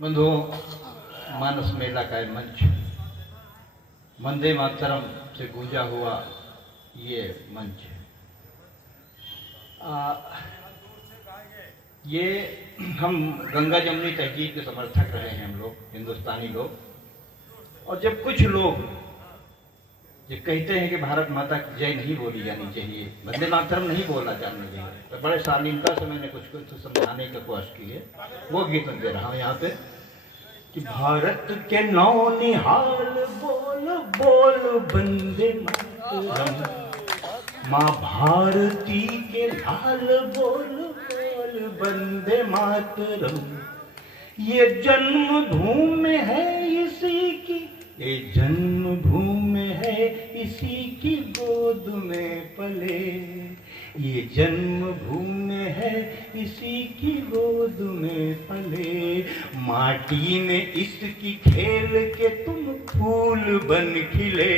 बंधुओं, मानस मेला का मंच, वंदे मातरम से गूंजा हुआ ये मंच, ये हम गंगा जमुनी तहजीब के समर्थक रहे हैं। हम लोग हिंदुस्तानी लोग, और जब कुछ लोग ये कहते हैं कि भारत माता की जय नहीं बोली जानी चाहिए, वंदे मातरम नहीं बोलना जाना चाहिए, तो बड़े शालीनता से मैंने कुछ कुछ समझाने की कोशिश की है। वो गीत मैं दे रहा हूँ यहाँ पे कि भारत के नौनिहाल बोल बोल वंदे मातरम, माँ भारती के लाल बोल बोल वंदे मातरम। ये जन्मभूमि है इसी की, ये जन्मभूमि है इसी की गोद में पले, ये जन्मभूमि है इसी की गोद में पले। माटी में इसकी खेल के तुम फूल बन खिले,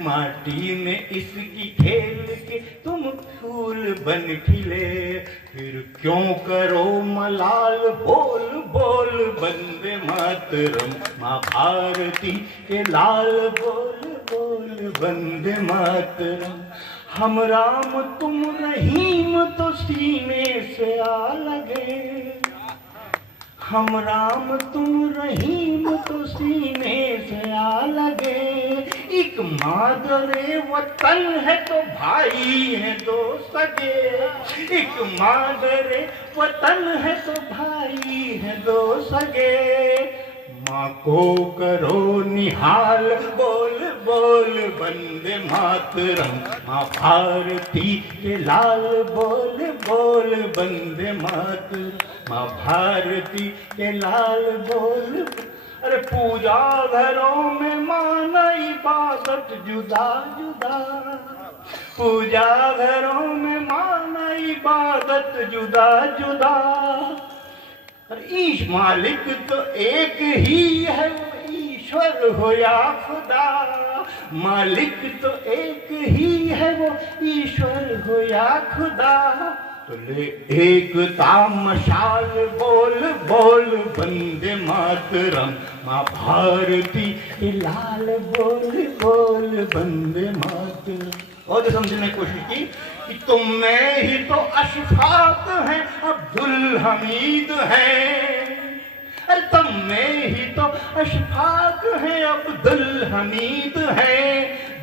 माटी में इसकी खेल के तुम फूल बन खिले। फिर क्यों करो मलाल बोल बोल वंदे मातरम, माँ भारती के लाल बोल बोल वंदे मातरम। हम राम तुम रहीम तो सीने से आ लगे, हम राम तुम रहीम तो सीने से आ लगे। एक मादरे वतन है तो भाई है दो सगे, एक मादरे वतन है तो भाई है दो सगे। माँ को करो निहाल बोल बोल वंदे मातरम, माँ भारती के लाल बोल बोल वंदे मातरम, माँ भारती के लाल बोल। अरे पूजा घरों में माना इबादत जुदा जुदा, पूजा घरों में माना इबादत जुदा जुदा। ईश मालिक तो एक ही है, वो ईश्वर हो या खुदा, मालिक तो एक ही है, वो ईश्वर हो या खुदा। तो ले एकता मशाल बोल बोल वंदे मातरम, माँ भारती के लाल बोल बोल वंदे मातरम। और समझने की कोशिश की कि तुम में ही तो अशफाक हैं, अब्दुल हमीद हैं। अरे तुम में ही तो अशफाक हैं, अब्दुल हमीद हैं।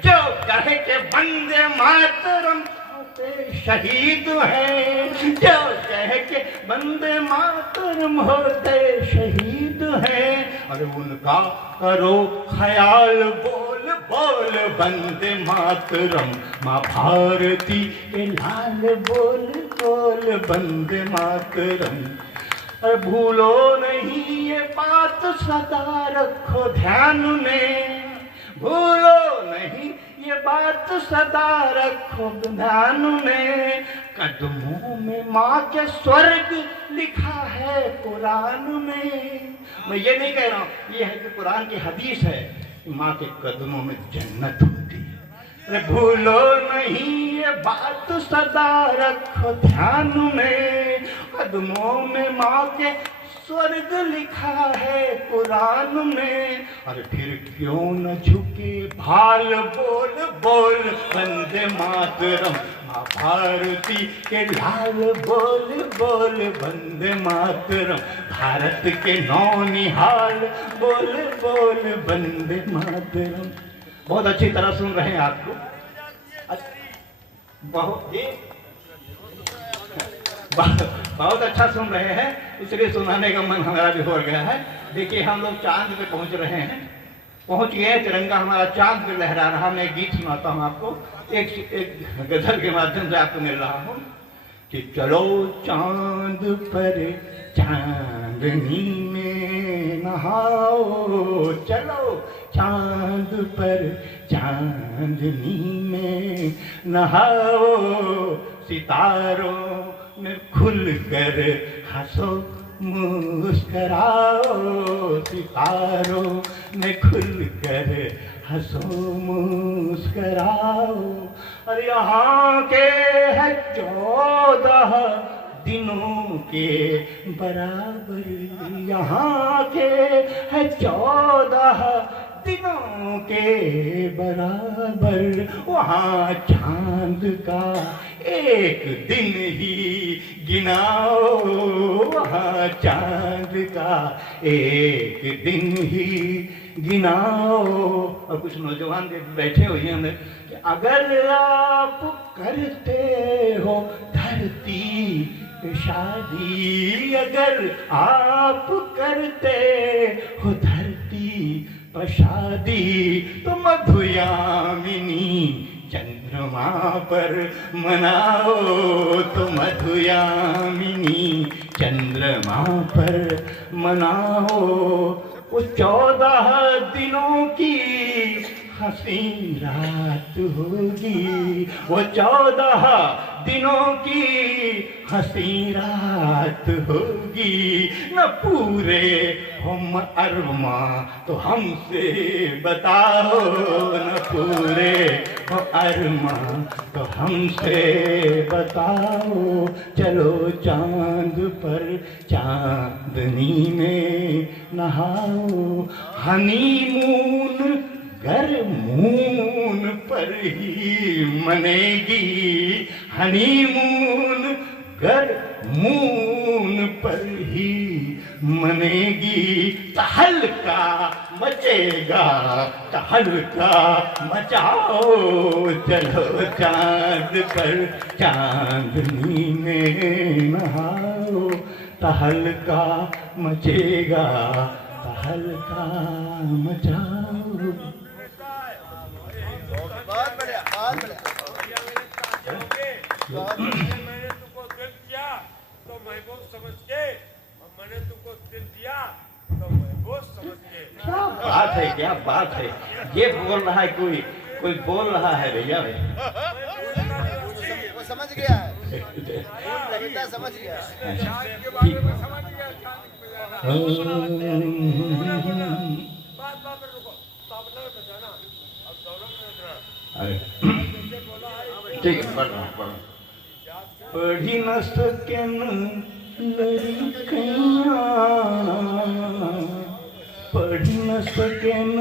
जो कहे के वंदे मातरम होते शहीद हैं, जो कहे के वंदे मातरम होते शहीद हैं। अरे उनका करो ख्याल बोल बोल वंदे मातरम, माँ भारती के लाल बोल बोल वंदे मातरम। अरे भूलो नहीं ये बात सदा रखो ध्यान में, भूलो नहीं ये बात सदा रखो ध्यान में। कदमों में माँ के स्वर्ग लिखा है कुरान में। मैं ये नहीं कह रहा हूँ, ये है कि कुरान की हदीस है, माँ के कदमों में जन्नत होती है। अरे भूलो नहीं ये बात सदा रखो ध्यान में, कदमों में माँ के स्वर्ग लिखा है कुरान में। अरे फिर क्यों न झुके भाल बोल बोल वंदे मातरम, माँ भारती के लाल बोल बोल वंदे मातरम। भारत के नौनिहाल बोल बोल वंदे मातरम। बहुत अच्छी तरह सुन रहे हैं आपको, बहुत अच्छा सुन रहे हैं, इसलिए सुनाने का मन हमारा भी हो गया है। देखिए हम लोग चांद पे पहुंच रहे हैं, पहुंच गए, तिरंगा हमारा चांद पे लहरा रहा। मैं गीत सुनाता हूँ आपको, एक गजल के माध्यम से आपको मिल रहा हूँ कि चलो चांद पर चांदनी में नहाओ, चलो चांद पर चांदनी में नहाओ। सितारों में खुल कर हंसो मुस्कराओ, सितारों में खुल कर हंसो मुस्कराओ। और यहाँ के है 14 दिनों के बराबर, यहाँ के है 14 दिनों के बराबर, वहाँ चांद का एक दिन ही गिनाओ, वहाँ चांद का एक दिन ही गिनाओ। और कुछ नौजवान बैठे हुए हैं कि अगर आप करते हो धरती पे शादी, अगर आप करते हो धरती पर शादी, तो मधुयामिनी चंद्रमा पर मनाओ, तो मधुयामिनी चंद्रमा पर मनाओ। वो 14 दिनों की हसीन रात होगी, वो 14 दिनों की हसीन रात होगी। न पूरे हम अरमा तो हमसे बताओ, न पूरे हो अरमा तो हमसे बताओ। चलो चांद पर चांदनी में नहाओ, हनीमून गर मून पर ही मनेगी, हनीमून गर मून पर ही मनेगी। तहलका मचेगा, तहलका मचाओ, चलो चांद पर चांदनी में नहाओ। तहलका मचेगा, तहलका मचाओ। बहुत बढ़िया, बहुत बढ़िया। मैंने तुमको दिल दिया तो महबूब समझ के, और मैंने तुमको दिल दिया तो महबूब समझ के। क्या बात है, क्या बात है। ये बोल रहा है, कोई बोल रहा है भैया। वो समझ गया है, कविता समझ गया है। चांद के बारे में समझ गया, चांद बात पर रुको, सावधान में जाना, अब दौलत में उतरना। अरे ठीक है, पढ़ रहा हूँ। पढ़ी न सकेन लड़कियाँ, पढ़ी न सकेन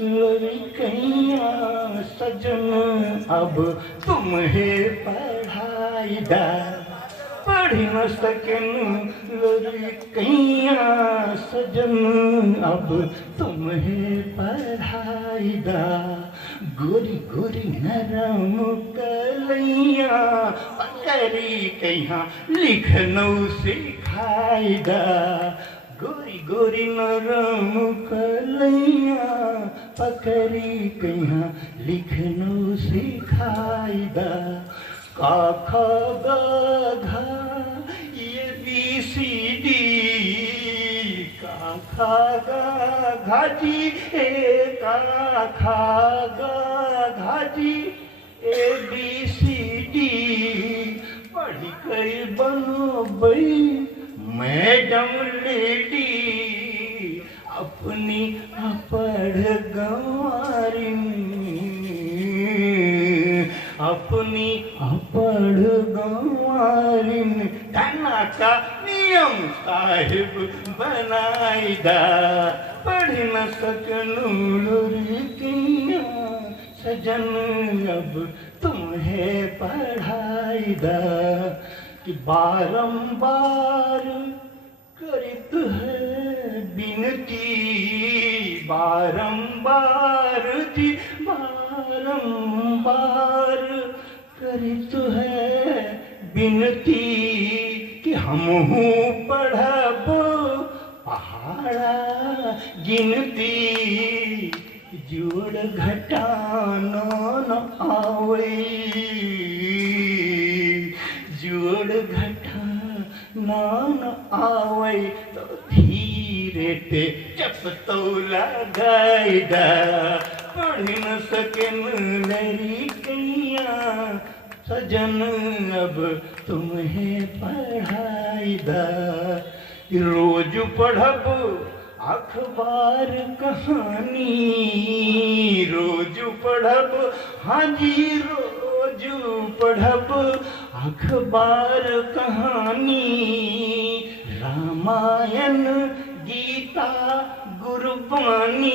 लड़कियाँ, सजन अब तुम्हें पढ़ाई दा। पढ़ी न सकेन लड़कियाँ, सजन अब तुम्हें पढ़ाई दा। गोरी गोरी नरम कलैया, पकड़ी कहाँ लिखनऊ सिखाई दा। गोरी गोरी नरम कलैया, पकड़ी कहाँ लिखनऊ सिखाई दा। का खा गा घा ये ABCD, का खा गा घाजी ए, का खा गा घाजी ABCD। पढ़ी कर बनो बई मैडम लेडी, अपनी अपढ़ गंवारिन, अपनी अपढ़ गंवारिन। धना का नियम साहिब बनाई दा। पढ़ न सकनू लड़कियाँ, सजन अब तुम्हें पढ़ाई दा। कि बारंबार करित है बिनती, बारंबार जी बारंबार करित है बिनती। कि हमहू पढ़ब पहाड़ा गिनती, जोड़ घटानो न आवे, जोड़ घटानो न आवे। तो धीरे ते चपतौला गायदा। पढ़ न सकेन लड़कियाँ, सजन अब तुम्हें पढ़ाई दा। रोज पढ़ब अखबार कहानी, रोज पढ़ब हाँ जी रोज रोजू पढ़ब अखबार कहानी, रामायण गीता गुरबानी,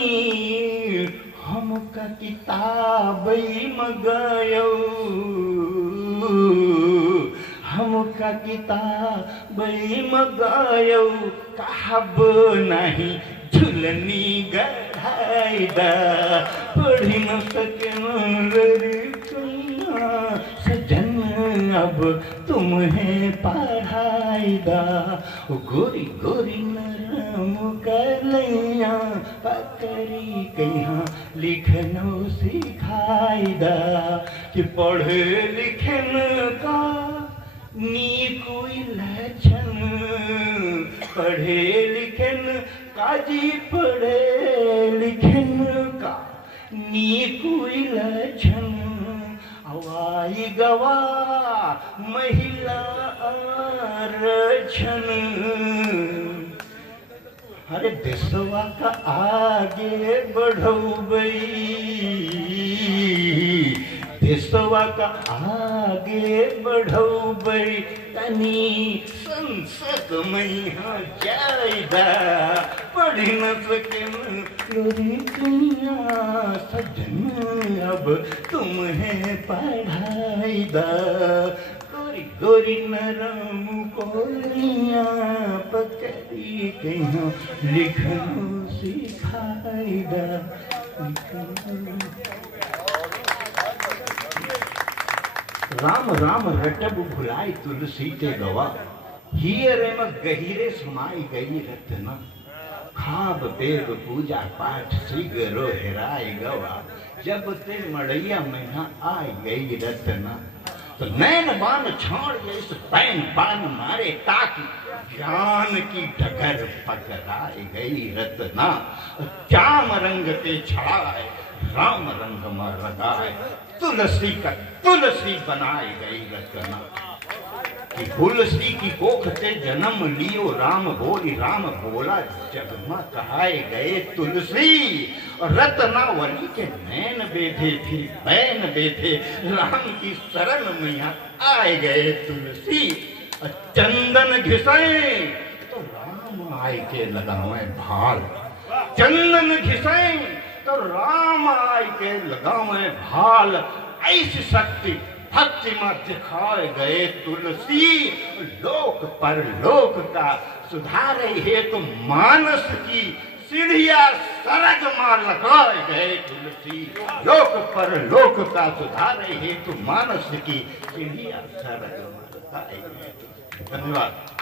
हमका किताब मगायो, हमका किताब मगायो, कहब नहीं झुलनी गढ़ाईदा, पढ़ी न सके सजन अब तुम्हें पढ़ाईदा, गोरी गोरी नरम कलैया पकड़ी कहाँ लिखनो सिखाईदा, कि पढ़े लिखन का नीकुई लक्षण, पढ़े लिखन काजी पढ़े लिखन का नीकुई लक्षण, हवाई गवा महिला आरक्षण, अरे देशवा का आगे बढ़ोबई, देशवा का आगे बढ़ोबई, तनी संसद में जायदा, पढ़ी न सके लोरी कन्या, सजन अब तुम्हें पढ़ाईदा, गोरी गोरी नरम कोलियाँ पकड़ी कहाँ लिखनो सिखाईदा, राम राम रटब भुलाई तुलसी ते गवा, हियरे में गहिरे समाई गई रत्ना, खाब वेद पूजा पाठ सिगरो हेराय गवा, जब ते मड़ैया महीना आई गई रत्ना, तो नैन बान छोड़ जैसे पैन बान मारे, ताकि ज्ञान की डगर पकड़ाई गई रत्ना, चाम रंग पे छड़ाए राम रंग में लगाए, तुलसी का तुलसी बनाई गई रचना, कि तुलसी की कोख से जन्म लियो राम बोली, राम बोला जग में कहाए गए तुलसी, और रत्नावली के नैन बेधे फिर बैन बेधे, राम की शरण में आए गए तुलसी, चंदन घिसाए तो राम आए के लगावे भाल, चंदन घिसाए तो राम आए के लगावे भाल, ऐसी शक्ति भक्ति में दिखाए गए तुलसी, लोक पर लोक का सुधारे है तो मानस की सीढ़िया सरग में लगाए गए तुलसी, लोक पर लोक का सुधारे है तो मानस की सीढ़िया सरग में लगाए गए। धन्यवाद।